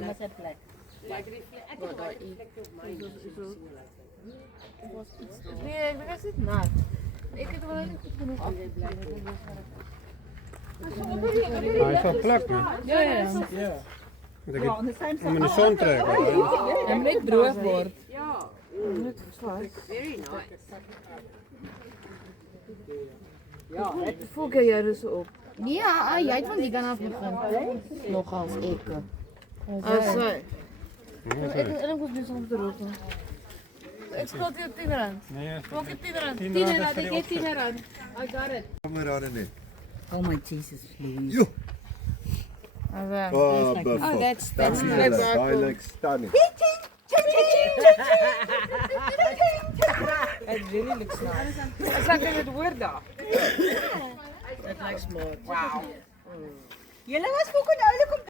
Mas het plek. Nee, ik ben niet nat. Ik heb wel niet goed genoeg. Hij is wel plek, man. Ja. Moet ik het om in de zon trekken. Hij moet net droog worden. Ja, very nice. Voel jij dus op? Ja, jy het van die kant af begin. Nogals ek. Ah, zo. Ek moet dus om te roepen. Ik schot je 10 rand. Nee, Ook je 10 rand. 10 10 rand is rand, voor ik die geef 10 rand. I got it. Kamera in. Oh my Jesus, Louise. Jo. Oh, Oh, that's Daai lyk stunning. it really looks nice. Is dat in het woord daar? It looks smart. Wow. Julle was ook 'n oulik om